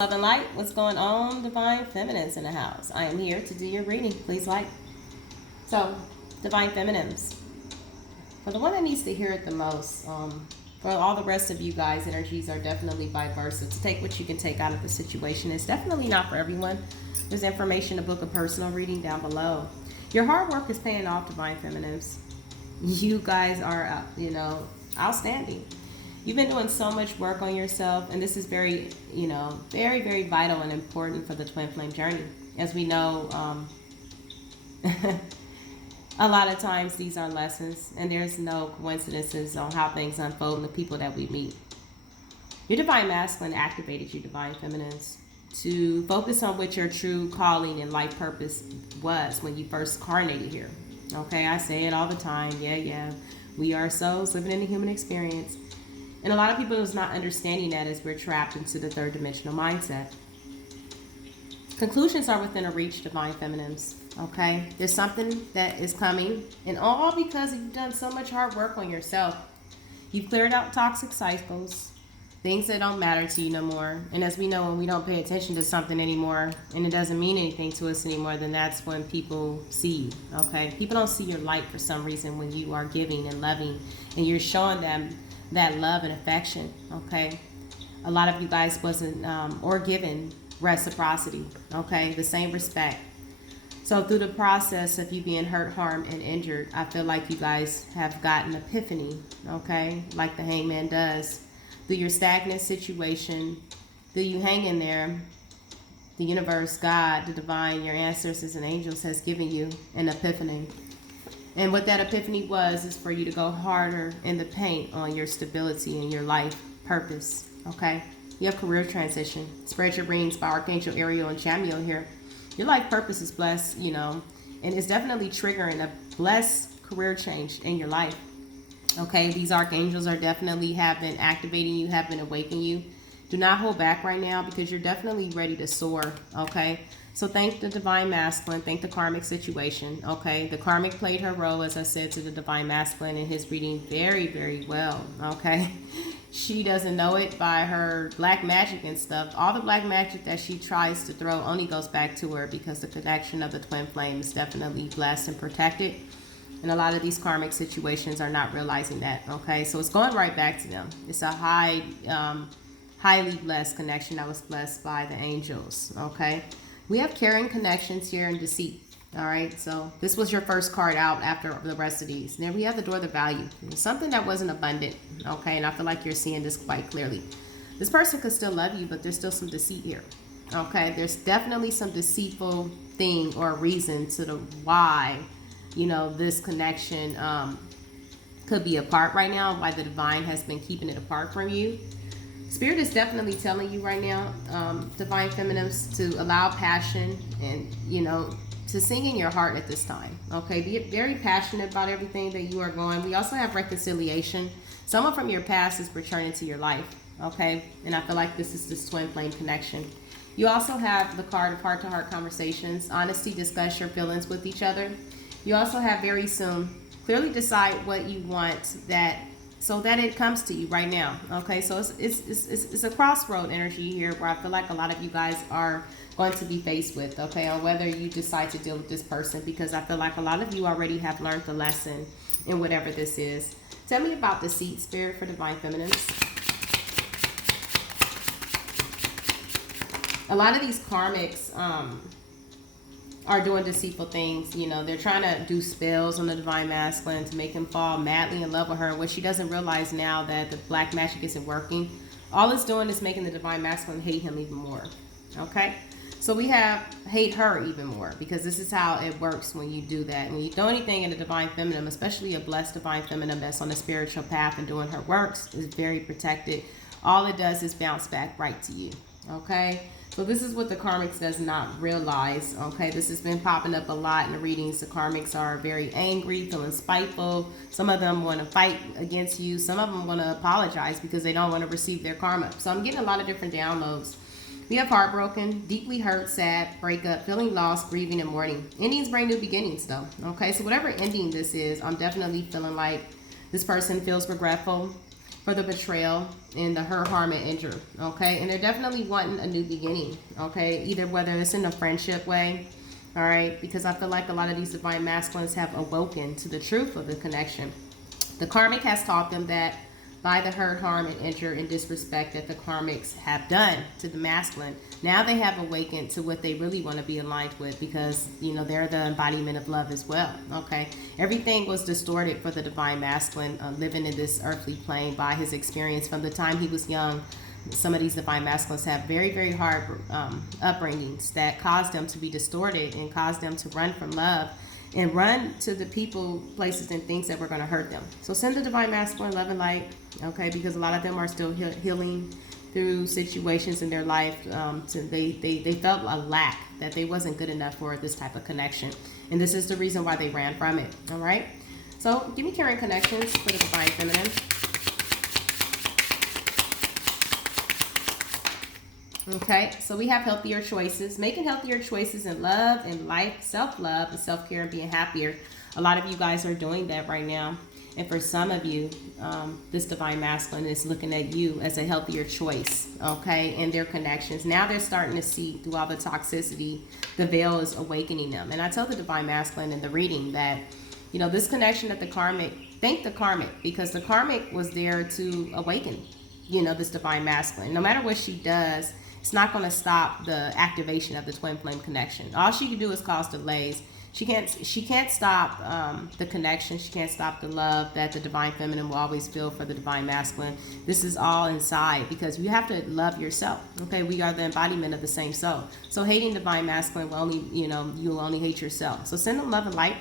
Love and light, what's going on, divine feminines in the house? I am here to do your reading. Please like. So, divine feminines, for the one that needs to hear it the most, for all the rest of you guys, energies are definitely vice versa. To take what you can take out of the situation. It's definitely not for everyone. There's information, a book of personal reading down below. Your hard work is paying off, divine feminines. You guys are, outstanding. You've been doing so much work on yourself, and this is very, very, very vital and important for the twin flame journey. As we know, a lot of times these are lessons, and there's no coincidences on how things unfold and the people that we meet. Your divine masculine activated you, divine feminines, to focus on what your true calling and life purpose was when you first incarnated here. Okay, I say it all the time. Yeah. We are souls living in the human experience. And a lot of people is not understanding that as we're trapped into the third dimensional mindset. Conclusions are within a reach, divine feminines. Okay? There's something that is coming. And all because you've done so much hard work on yourself. You've cleared out toxic cycles. Things that don't matter to you no more. And as we know, when we don't pay attention to something anymore, and it doesn't mean anything to us anymore, then that's when people see you. Okay? People don't see your light for some reason when you are giving and loving. And you're showing them that love and affection. Okay, a lot of you guys wasn't or given reciprocity. Okay, the same respect. So through the process of you being hurt, harmed, and injured, I feel like you guys have gotten epiphany. Okay, like the hangman does. Through your stagnant situation, through you hanging there, the universe, God, the divine, your ancestors and angels has given you an epiphany. And what that epiphany was is for you to go harder in the paint on your stability and your life purpose. Okay? You have career transition. Spread your rings by Archangel Ariel and Jamiel here. Your life purpose is blessed, and it's definitely triggering a blessed career change in your life. Okay? These archangels are definitely have been activating you, have been awakening you. Do not hold back right now because you're definitely ready to soar. Okay? So thank the divine masculine, thank the karmic situation, okay? The karmic played her role, as I said, to the divine masculine in his reading very, very well, okay? She doesn't know it by her black magic and stuff. All the black magic that she tries to throw only goes back to her because the connection of the twin flame is definitely blessed and protected. And a lot of these karmic situations are not realizing that, okay? So it's going right back to them. It's a highly blessed connection that was blessed by the angels, okay? We have caring connections here and deceit. All right. So this was your first card out after the rest of these. Then we have the door of the value. Something that wasn't abundant. Okay. And I feel like you're seeing this quite clearly. This person could still love you, but there's still some deceit here. Okay. There's definitely some deceitful thing or reason to the why, this connection could be apart right now. Why the divine has been keeping it apart from you. Spirit is definitely telling you right now, divine feminines, to allow passion and, to sing in your heart at this time. Okay, be very passionate about everything that you are going. We also have reconciliation. Someone from your past is returning to your life. Okay, and I feel like this is this twin flame connection. You also have the card of heart-to-heart conversations. Honesty, discuss your feelings with each other. You also have very soon, clearly decide what you want so that it comes to you right now. Okay, so it's a crossroad energy here where I feel like a lot of you guys are going to be faced with, okay, on whether you decide to deal with this person, because I feel like a lot of you already have learned the lesson in whatever this is. Tell me about the seed, Spirit, for divine feminines. A lot of these karmics are doing deceitful things. They're trying to do spells on the divine masculine to make him fall madly in love with her. What she doesn't realize now that the black magic isn't working, all it's doing is making the divine masculine hate him even more. Okay, so we have hate her even more, because this is how it works when you do that. When you do anything in the divine feminine, especially a blessed divine feminine that's on the spiritual path and doing her works, is very protected. All it does is bounce back right to you. Okay, so this is what the karmics does not realize. Okay, this has been popping up a lot in the readings. The karmics are very angry, feeling spiteful. Some of them want to fight against you. Some of them want to apologize because they don't want to receive their karma. So I'm getting a lot of different downloads. We have heartbroken, deeply hurt, sad, breakup, feeling lost, grieving, and mourning. Endings bring new beginnings, though. Okay, so whatever ending this is, I'm definitely feeling like this person feels regretful for the betrayal and the hurt, harm, and injure, okay? And they're definitely wanting a new beginning, okay? Either whether it's in a friendship way, all right? Because I feel like a lot of these divine masculines have awoken to the truth of the connection. The karmic has taught them that by the hurt, harm, and injure and disrespect that the karmics have done to the masculine, now they have awakened to what they really want to be aligned with, because, you know, they're the embodiment of love as well, okay? Everything was distorted for the divine masculine living in this earthly plane by his experience from the time he was young. Some of these divine masculines have very, very hard upbringings that caused them to be distorted and caused them to run from love and run to the people, places, and things that were going to hurt them. So send the divine masculine love and light, okay? Because a lot of them are still healing through situations in their life. So they felt a lack, that they wasn't good enough for this type of connection. And this is the reason why they ran from it, all right? So give me caring connections for the divine feminine. Okay, so we have healthier choices, making healthier choices in love and life, self-love and self-care and being happier. A lot of you guys are doing that right now. And for some of you, this divine masculine is looking at you as a healthier choice, okay, in their connections. Now they're starting to see through all the toxicity, the veil is awakening them. And I tell the divine masculine in the reading that, you know, this connection that the karmic, thank the karmic, because the karmic was there to awaken, you know, this divine masculine. No matter what she does, it's not going to stop the activation of the twin flame connection. All she can do is cause delays. She can't stop the connection. She can't stop the love that the divine feminine will always feel for the divine masculine. This is all inside, because you have to love yourself. Okay, we are the embodiment of the same soul. So hating divine masculine will only, you know, you'll only hate yourself. So send them love and light.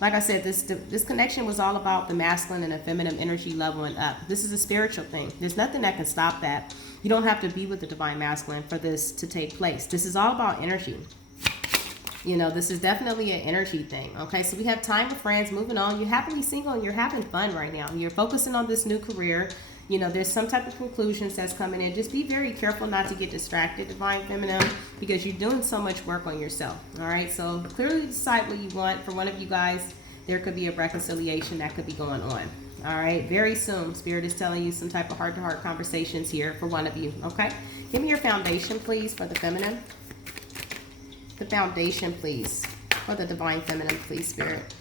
Like I said, this connection was all about the masculine and the feminine energy leveling up. This is a spiritual thing. There's nothing that can stop that. You don't have to be with the divine masculine for this to take place. This is all about energy. You know, this is definitely an energy thing. Okay, so we have time with friends, moving on. You're happily single and you're having fun right now. You're focusing on this new career. You know, there's some type of conclusions that's coming in. Just be very careful not to get distracted, divine feminine, because you're doing so much work on yourself. All right, so clearly decide what you want. For one of you guys, there could be a reconciliation that could be going on. All right, very soon, Spirit is telling you some type of heart-to-heart conversations here for one of you. Okay, give me your foundation, please, for the feminine. The foundation, please, for the divine feminine, please, Spirit.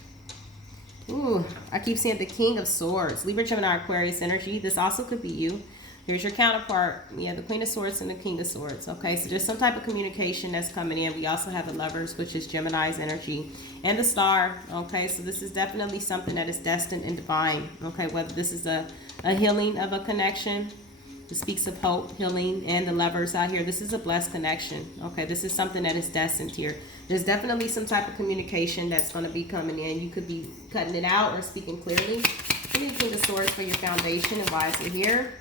Ooh, I keep seeing the King of Swords, Libra, Gemini, Aquarius energy. This also could be you. Here's your counterpart. We have the Queen of Swords and the King of Swords. Okay, so there's some type of communication that's coming in. We also have the Lovers, which is Gemini's energy, and the Star. Okay, so this is definitely something that is destined and divine. Okay, whether this is a healing of a connection. It speaks of hope, healing, and the Lovers out here. This is a blessed connection. Okay, this is something that is destined here. There's definitely some type of communication that's going to be coming in. You could be cutting it out or speaking clearly. You need King of Swords for your foundation, and why is it here?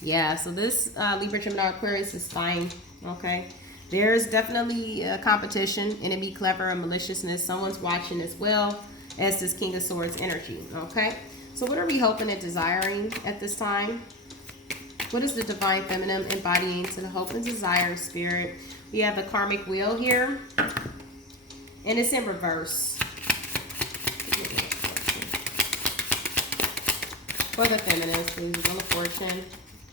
Yeah, so this Libra, Gemini, Aquarius is fine. Okay, there's definitely a competition, enemy, clever, and maliciousness. Someone's watching as well as this King of Swords energy. Okay, so what are we hoping and desiring at this time? What is the divine feminine embodying to the hope and desire of Spirit? We have the karmic wheel here, and it's in reverse. For the feminine, please, on the fortune.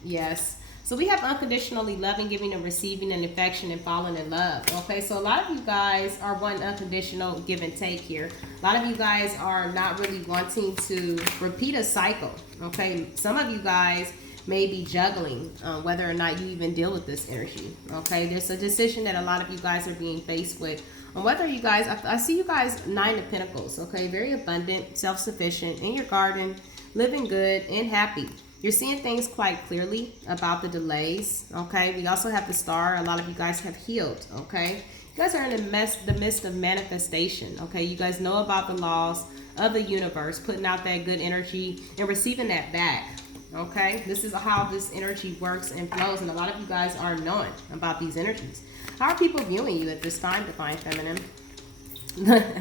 Yes. So we have unconditionally loving, giving, and receiving, and affection, and falling in love. Okay, so a lot of you guys are wanting unconditional give and take here. A lot of you guys are not really wanting to repeat a cycle. Okay, some of you guys may be juggling whether or not you even deal with this energy. Okay, there's a decision that a lot of you guys are being faced with on whether you guys, I see you guys 9 of Pentacles. Okay, very abundant, self-sufficient, in your garden, living good and happy. You're seeing things quite clearly about the delays. Okay, we also have the Star. A lot of you guys have healed. Okay, you guys are in the midst of manifestation. Okay, you guys know about the laws of the universe, putting out that good energy and receiving that back. Okay, this is how this energy works and flows, and a lot of you guys are knowing about these energies. How are people viewing you at this time, divine feminine?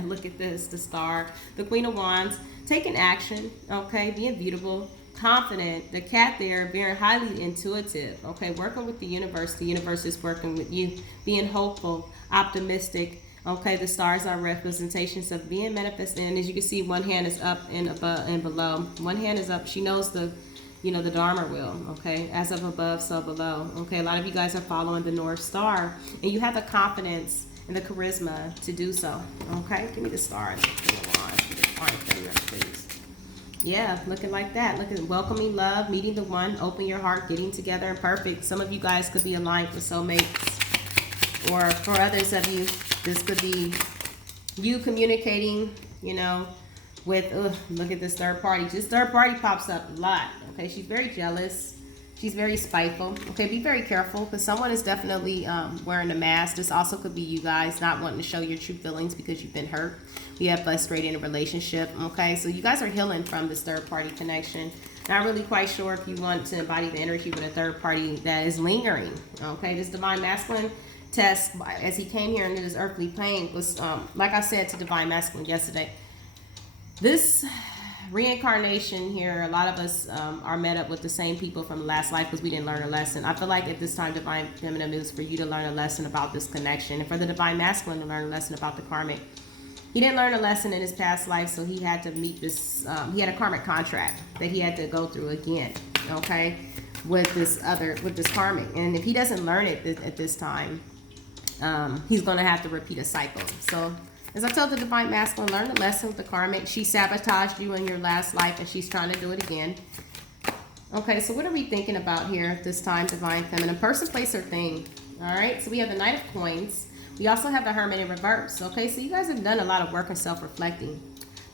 Look at this, the Star, the Queen of Wands, taking action. Okay, being beautiful, confident, the cat there, being highly intuitive. Okay, working with the universe is working with you, being hopeful, optimistic. Okay, the stars are representations of being manifested, and as you can see, one hand is up and above and below. One hand is up. She knows the you know, the Dharma wheel, okay? As of above, so below, okay? A lot of you guys are following the North Star, and you have the confidence and the charisma to do so, okay? Give me the star. Please. Yeah, looking like that. Look at welcoming love, meeting the one, open your heart, getting together, and perfect. Some of you guys could be aligned with soulmates, or for others of you, this could be you communicating, you know, with, look at this third party. This third party pops up a lot, okay? She's very jealous. She's very spiteful. Okay, be very careful because someone is definitely wearing a mask. This also could be you guys not wanting to show your true feelings because you've been hurt. You have frustrated in a relationship, okay? So you guys are healing from this third party connection. Not really quite sure if you want to embody the energy with a third party that is lingering, okay? This divine masculine test, as he came here into this earthly plane, was, like I said to divine masculine yesterday, this reincarnation here, a lot of us are met up with the same people from the last life because we didn't learn a lesson. I feel like at this time, divine feminine is for you to learn a lesson about this connection, and for the divine masculine to learn a lesson about the karmic. He didn't learn a lesson in his past life, so he had to meet this, he had a karmic contract that he had to go through again, okay, with this karmic. And if he doesn't learn it at this time, he's going to have to repeat a cycle. So as I told the divine masculine, learn the lesson with the karmic. She sabotaged you in your last life, and she's trying to do it again. Okay, so what are we thinking about here at this time, divine feminine? Person, place, or thing. All right, so we have the Knight of Coins. We also have the Hermit in reverse. Okay, so you guys have done a lot of work in self-reflecting.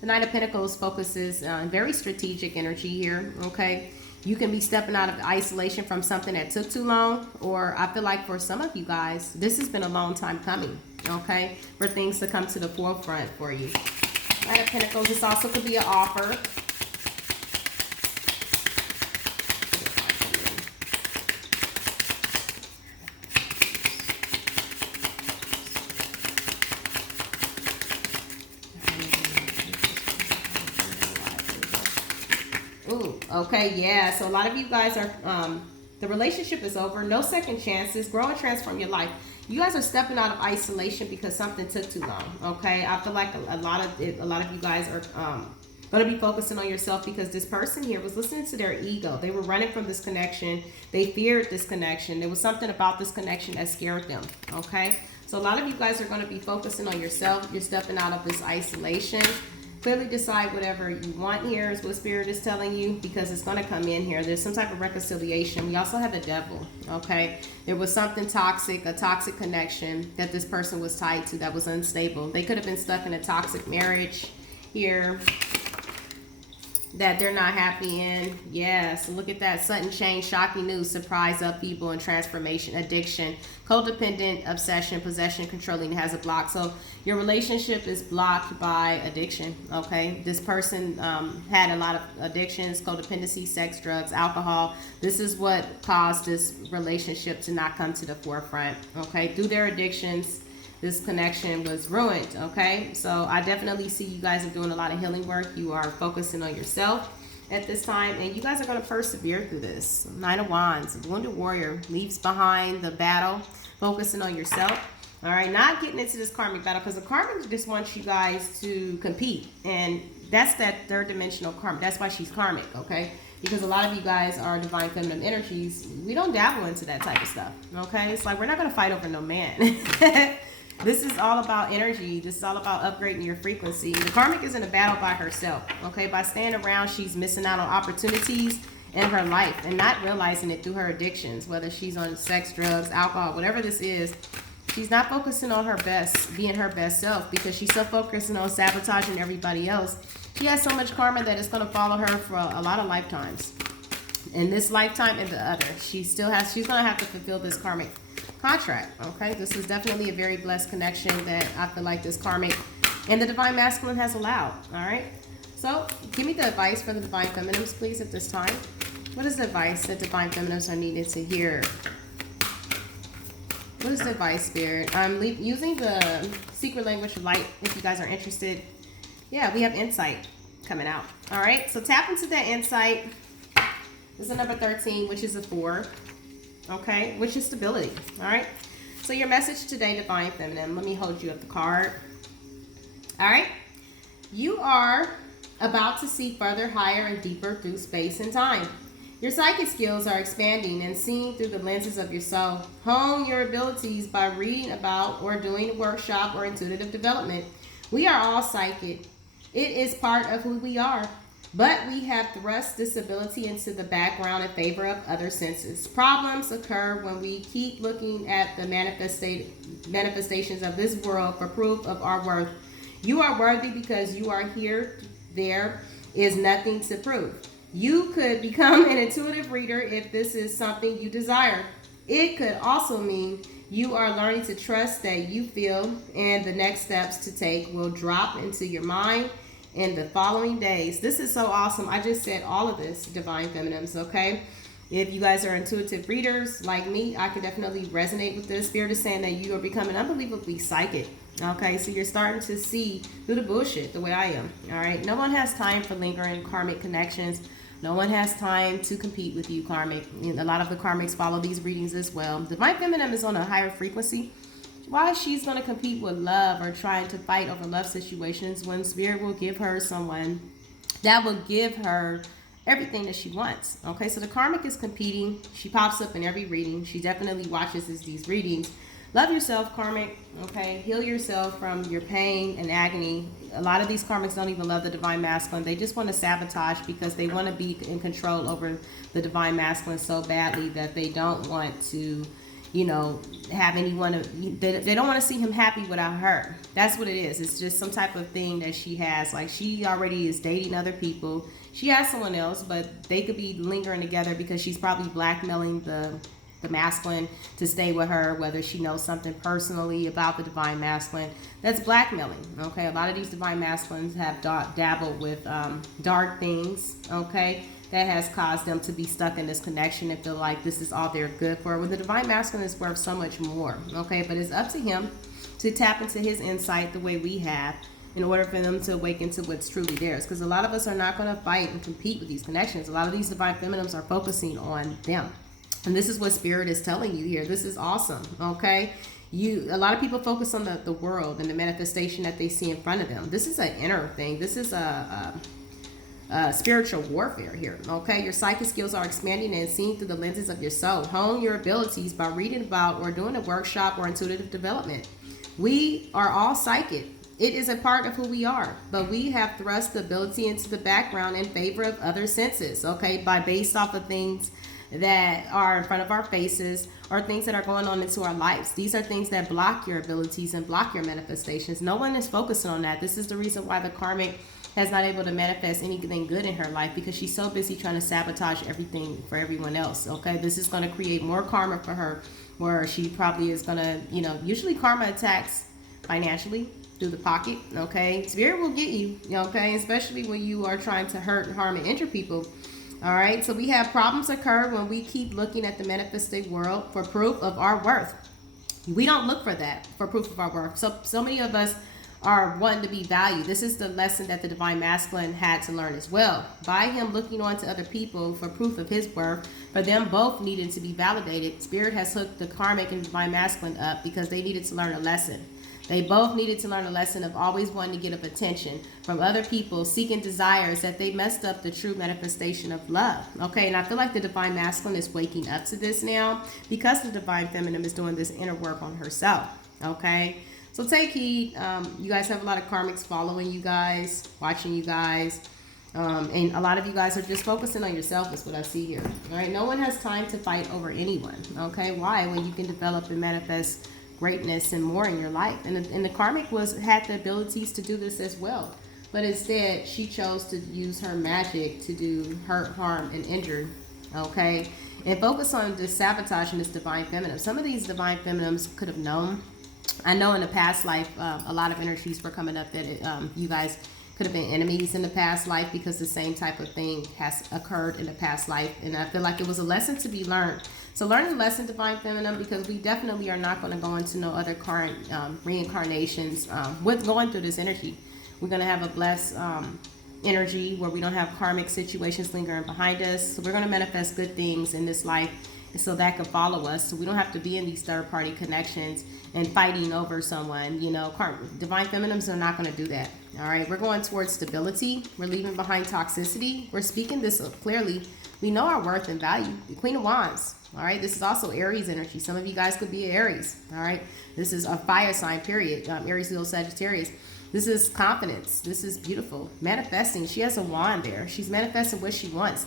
The Knight of Pentacles focuses on very strategic energy here. Okay, you can be stepping out of isolation from something that took too long, or I feel like for some of you guys, this has been a long time coming. Okay, for things to come to the forefront for you. Knight of Pentacles, this also could be an offer. Ooh, okay, yeah, so a lot of you guys are, the relationship is over, no second chances, grow and transform your life. You guys are stepping out of isolation because something took too long, okay? I feel like a lot of you guys are going to be focusing on yourself because this person here was listening to their ego. They were running from this connection. They feared this connection. There was something about this connection that scared them, okay? So a lot of you guys are going to be focusing on yourself. You're stepping out of this isolation. Clearly decide whatever you want here is what Spirit is telling you, because it's going to come in here. There's some type of reconciliation. We also have the Devil, okay? There was something toxic, a toxic connection that this person was tied to that was unstable. They could have been stuck in a toxic marriage here that they're not happy in. Yeah, so look at that. Sudden change, shocking news, surprise, upheaval, and transformation, addiction, codependent, obsession, possession, controlling, has a block. So your relationship is blocked by addiction, okay? This person had a lot of addictions, codependency, sex, drugs, alcohol. This is what caused this relationship to not come to the forefront, okay? Through their addictions, this connection was ruined, okay? So I definitely see you guys are doing a lot of healing work. You are focusing on yourself at this time, and you guys are going to persevere through this. Knight of Wands, wounded warrior, leaves behind the battle, focusing on yourself. All right, not getting into this karmic battle, because the karmic just wants you guys to compete, and that's that third dimensional karma. That's why she's karmic, okay? Because a lot of you guys are divine feminine energies. We don't dabble into that type of stuff, okay? It's like we're not going to fight over no man. This is all about energy. This is all about upgrading your frequency. The karmic is in a battle by herself, okay? By staying around, she's missing out on opportunities in her life and not realizing it through her addictions, whether she's on sex, drugs, alcohol, whatever this is. She's not focusing on her best, being her best self, because she's so focusing on sabotaging everybody else. She has so much karma that it's going to follow her for a lot of lifetimes. In this lifetime and the other, she's going to have to fulfill this karmic contract, okay? This is definitely a very blessed connection that I feel like this karmic and the divine masculine has allowed, all right? So give me the advice for the divine feminines, please, at this time. What is the advice that divine feminines are needed to hear? What is the advice, Spirit? I'm using the secret language of light if you guys are interested. Yeah, we have insight coming out, all right? So tap into that insight. This is the number 13, which is a 4. Okay, which is stability. All right, so your message today, divine feminine, let me hold you up the card. All right, you are about to see further, higher, and deeper through space and time. Your psychic skills are expanding and seeing through the lenses of your soul. Hone your abilities by reading about or doing a workshop or intuitive development. We are all psychic. It is part of who we are. But we have thrust this ability into the background in favor of other senses. Problems occur when we keep looking at the manifestations of this world for proof of our worth. You are worthy because you are here. There is nothing to prove. You could become an intuitive reader if this is something you desire. It could also mean you are learning to trust that you feel, and the next steps to take will drop into your mind in the following days. This is so awesome. I just said all of this, Divine Feminines, okay? If you guys are intuitive readers like me, I can definitely resonate with this. Spirit is saying that you are becoming unbelievably psychic. Okay, so you're starting to see through the bullshit the way I am. All right, no one has time for lingering karmic connections. No one has time to compete with you, karmic. A lot of the karmics follow these readings as well. Divine Feminine is on a higher frequency. Why she's going to compete with love or trying to fight over love situations when Spirit will give her someone that will give her everything that she wants. Okay, so the karmic is competing. She pops up in every reading. She definitely watches these readings. Love yourself, karmic. Okay, heal yourself from your pain and agony. A lot of these karmics don't even love the divine masculine. They just want to sabotage because they want to be in control over the divine masculine so badly that they don't want to, you know, have anyone. They don't want to see him happy without her. That's what it is. It's just some type of thing that she has. Like, she already is dating other people. She has someone else, but they could be lingering together because she's probably blackmailing the masculine to stay with her, whether she knows something personally about the divine masculine. That's blackmailing. Okay, a lot of these divine masculines have dabbled with dark things. Okay, that has caused them to be stuck in this connection and feel like this is all they're good for, when the divine masculine is worth so much more. Okay, but it's up to him to tap into his insight the way we have in order for them to awaken to what's truly theirs, because a lot of us are not going to fight and compete with these connections. A lot of these divine feminines are focusing on them. And this is what Spirit is telling you here. This is awesome, okay? A lot of people focus on the world and the manifestation that they see in front of them. This is an inner thing. This is a spiritual warfare here, okay? Your psychic skills are expanding and seeing through the lenses of your soul. Hone your abilities by reading about or doing a workshop or intuitive development. We are all psychic. It is a part of who we are, but we have thrust the ability into the background in favor of other senses, okay? Based off of things that are in front of our faces or things that are going on into our lives. These are things that block your abilities and block your manifestations. No one is focusing on that. This is the reason why the karmic has not able to manifest anything good in her life, because she's so busy trying to sabotage everything for everyone else. Okay, this is going to create more karma for her, where she probably is going to, usually karma attacks financially through the pocket. Okay, Spirit will get you, okay, especially when you are trying to hurt, harm, and injure people. All right, so we have problems occur when we keep looking at the manifesting world for proof of our worth. We don't look for that for proof of our worth. So many of us are wanting to be valued. This is the lesson that the divine masculine had to learn as well. By him looking on to other people for proof of his worth, for them both needed to be validated, Spirit has hooked the karmic and divine masculine up because they needed to learn a lesson. They both needed to learn a lesson of always wanting to get up attention from other people, seeking desires, that they messed up the true manifestation of love. Okay, and I feel like the divine masculine is waking up to this now because the divine feminine is doing this inner work on herself. Okay, so take heed. You guys have a lot of karmics following you guys, watching you guys. And a lot of you guys are just focusing on yourself is what I see here. All right, no one has time to fight over anyone. Okay, why? When you can develop and manifest greatness and more in your life. And the karmic had the abilities to do this as well, but instead she chose to use her magic to do hurt, harm, and injure. Okay, and focus on this sabotaging this divine feminine. Some of these divine feminines could have known. I know in the past life, a lot of energies were coming up that you guys could have been enemies in the past life, because the same type of thing has occurred in the past life, and I feel like it was a lesson to be learned. So learn the lesson, divine feminine, because we definitely are not going to go into no other current reincarnations with going through this energy. We're going to have a blessed energy where we don't have karmic situations lingering behind us. So we're going to manifest good things in this life, so that can follow us, so we don't have to be in these third party connections and fighting over someone. Divine feminines are not going to do that. All right, we're going towards stability. We're leaving behind toxicity. We're speaking this clearly We know our worth and value. The Queen of Wands. All right. This is also Aries energy. Some of you guys could be Aries. All right. This is a fire sign, period. Aries, Leo, Sagittarius. This is confidence. This is beautiful. Manifesting. She has a wand there. She's manifesting what she wants.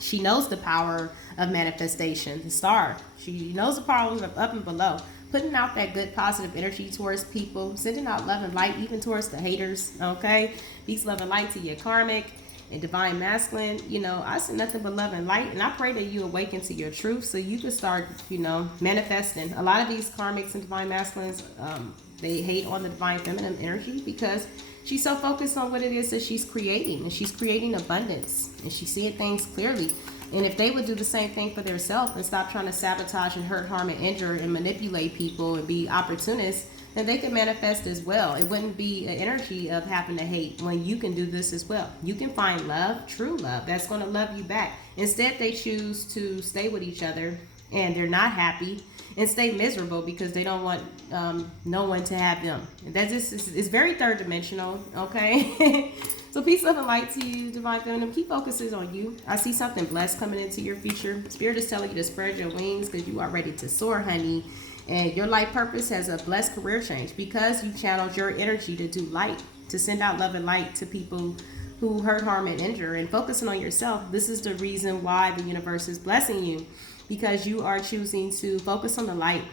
She knows the power of manifestation. The star. She knows the power of up and below. Putting out that good positive energy towards people. Sending out love and light even towards the haters. Okay. Peace, love, and light to your karmic and divine masculine. You know, I see nothing but love and light, and I pray that you awaken to your truth so you can start, you know, manifesting. A lot of these karmics and divine masculines, they hate on the divine feminine energy because she's so focused on what it is that she's creating, and she's creating abundance, and she's seeing things clearly. And if they would do the same thing for themselves and stop trying to sabotage and hurt, harm, and injure and manipulate people and be opportunists, then they can manifest as well. It wouldn't be an energy of having to hate when you can do this as well. You can find love, true love, that's going to love you back. Instead, they choose to stay with each other and they're not happy and stay miserable because they don't want no one to have them. And that just is very third dimensional, okay? So peace, love, and light to you, divine feminine. Keep focuses on you. I see something blessed coming into your future. Spirit is telling you to spread your wings because you are ready to soar, honey. And your life purpose has a blessed career change because you channeled your energy to do light, to send out love and light to people who hurt, harm, and injure, and focusing on yourself. This is the reason why the universe is blessing you, because you are choosing to focus on the light,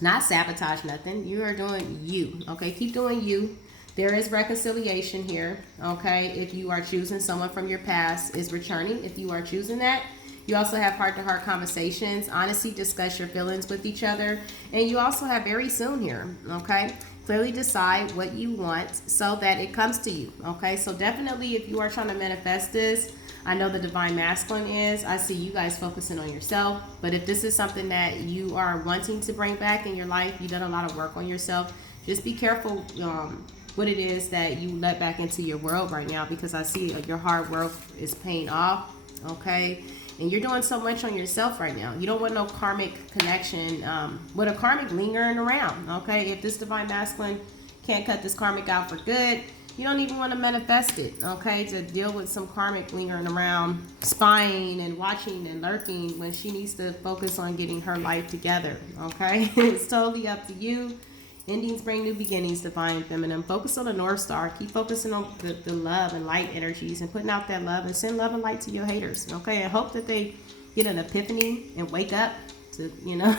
not sabotage nothing. You are doing you, okay? Keep doing you. There is reconciliation here, okay? If you are choosing someone from your past is returning. If you are choosing that, you also have heart-to-heart conversations, honestly discuss your feelings with each other, and you also have very soon here, okay? Clearly decide what you want so that it comes to you, okay? So definitely if you are trying to manifest this, I know the divine masculine is, I see you guys focusing on yourself, but if this is something that you are wanting to bring back in your life, you've done a lot of work on yourself, just be careful what it is that you let back into your world right now, because I see your hard work is paying off, okay? And you're doing so much on yourself right now. You don't want no karmic connection with a karmic lingering around, okay? If this divine masculine can't cut this karmic out for good, you don't even want to manifest it, okay? To deal with some karmic lingering around, spying and watching and lurking when she needs to focus on getting her life together, okay? It's totally up to you. Endings bring new beginnings, divine feminine. Focus on the North Star. Keep focusing on the love and light energies and putting out that love, and send love and light to your haters, okay? I hope that they get an epiphany and wake up to, you know,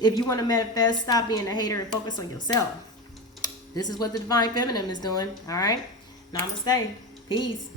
if you want to manifest, stop being a hater and focus on yourself. This is what the divine feminine is doing, all right? Namaste. Peace.